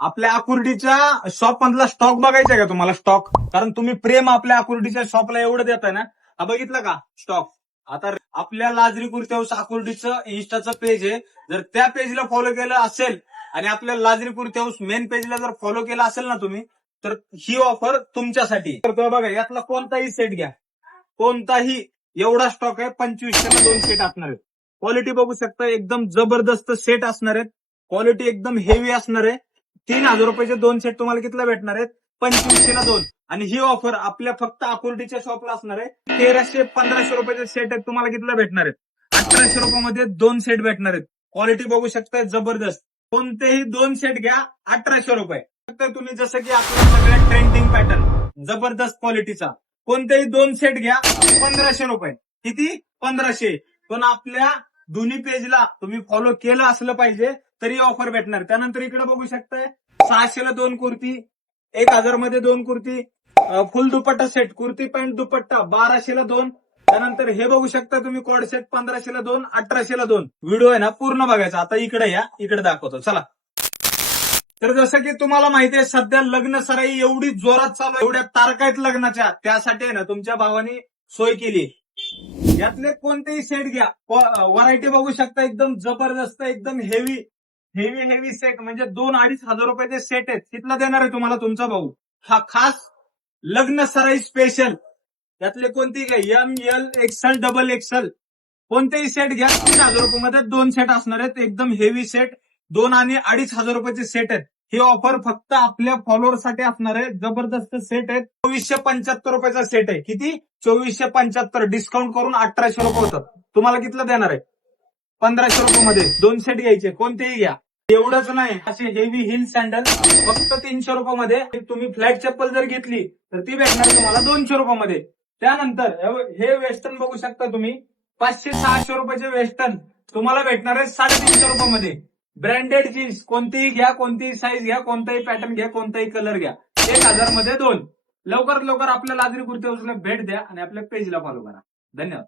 आपल्या आकुर्डीच्या शॉप मधला स्टॉक बघायचा का तुम्हाला? स्टॉक, कारण तुम्ही प्रेम आपल्या आकुर्डीच्या शॉपला एवढं देताय ना. हा बघितलं का स्टॉक? आता आपल्या लाजरी कुर्ती हाऊस आकुर्डीचं इंस्टाचं पेज आहे. जर त्या पेजला फॉलो केलं असेल आणि आपल्या लाजरी कुर्ती हाऊस मेन पेजला जर फॉलो केलं असेल ना तुम्ही, तर ही ऑफर तुमच्यासाठी. तर बघा, यातला कोणताही सेट घ्या, कोणताही, एवढा स्टॉक आहे. 2500 ला 2 सेट असणार आहेत. क्वालिटी बघू शकता, एकदम जबरदस्त सेट असणार आहेत. क्वालिटी एकदम हेवी असणार आहे. 3000 रुपयाचे 2 सेट तुम्हाला कितीला भेटणार आहेत? 2500 ला 2. आणि ही ऑफर आपल्या फक्त आकुर्डीच्या शॉपला असणार आहे. 1300-1500 रुपयाचे सेट आहेत, तुम्हाला कितीला भेटणार आहेत? 1800 रुपयामध्ये 2 सेट भेटणार आहेत. क्वालिटी बघू शकता, जबरदस्त. कोणतेही 2 सेट घ्या, 1800 रुपये. तुम्ही जसं की आपल्या सगळ्या ट्रेंडिंग पॅटर्न जबरदस्त क्वालिटीचा, कोणतेही 2 सेट घ्या, 1500 रुपये. किती? 1500. पण आपल्या दोन्ही पेजला तुम्ही फॉलो केलं असलं पाहिजे तरी ऑफर भेटणार. त्यानंतर इकडे बघू शकताय, 600 ला 2 कुर्ती, 1000 मध्ये 2 कुर्ती, फुल दुपट्टा सेट, कुर्ती पॅन्ट दुपट्टा 1200 ला 2. त्यानंतर हे बघू शकता तुम्ही, कॉड सेट 1500 ला 2, 1800 ला 2. व्हिडिओ आहे ना पूर्ण बघायचा. आता इकडे या, इकडे दाखवतो चला. तर जसं की तुम्हाला माहिती आहे, सध्या लग्न सराई एवढी जोरात चालू आहे, एवढ्या तारखा आहेत लग्नाच्या, त्यासाठी आहे ना तुमच्या भावानी सोय केली. यातले कोणतेही सेट घ्या, व्हरायटी बघू शकता, एकदम जबरदस्त, एकदम हेवी हेवी हेवी सेट, म्हणजे 2-2.5 हजार रुपयाचे सेट आहेत. तिथला देणार आहे तुम्हाला तुमचा भाऊ. हा खास लग्न सराई स्पेशल. यातले कोणतेही घ्या, ML, XL, XXL, कोणतेही सेट घ्या, 3000 रुपयामध्ये 2 सेट असणार आहेत. एकदम हेवी सेट, 2 आणि 2.5 हजार रुपयाचे सेट आहेत. ही ऑफर फक्त आपल्या फॉलोअरसाठी असणार आहे. जबरदस्त सेट आहेत. 2475 रुपयाचा सेट आहे. किती? 2475. डिस्काउंट करून 1800 रुपये होतात. तुम्हाला कितीला देणार आहे? 1500 रुपयामध्ये 2 सेट घ्यायचे, कोणतेही घ्या. एवढंच नाही, असे हेवी हिल सँडल फक्त 300 रुपयामध्ये. तुम्ही फ्लॅट चप्पल जर घेतली तर ती भेटणार तुम्हाला 200 रुपयामध्ये. त्यानंतर हे वेस्टर्न बघू शकता तुम्ही, 500-600 रुपयाचे वेस्टर्न तुम्हाला भेटणार आहे 350 रुपयामध्ये. ब्रँडेड जीन्स कोणतीही घ्या, कोणतीही साईज घ्या, कोणताही पॅटर्न घ्या, कोणताही कलर घ्या, 1000 मध्ये 2. लवकरात लवकर आपल्या लाजरी कुर्ती हाऊसला भेट द्या आणि आपल्या पेजला फॉलो करा. धन्यवाद.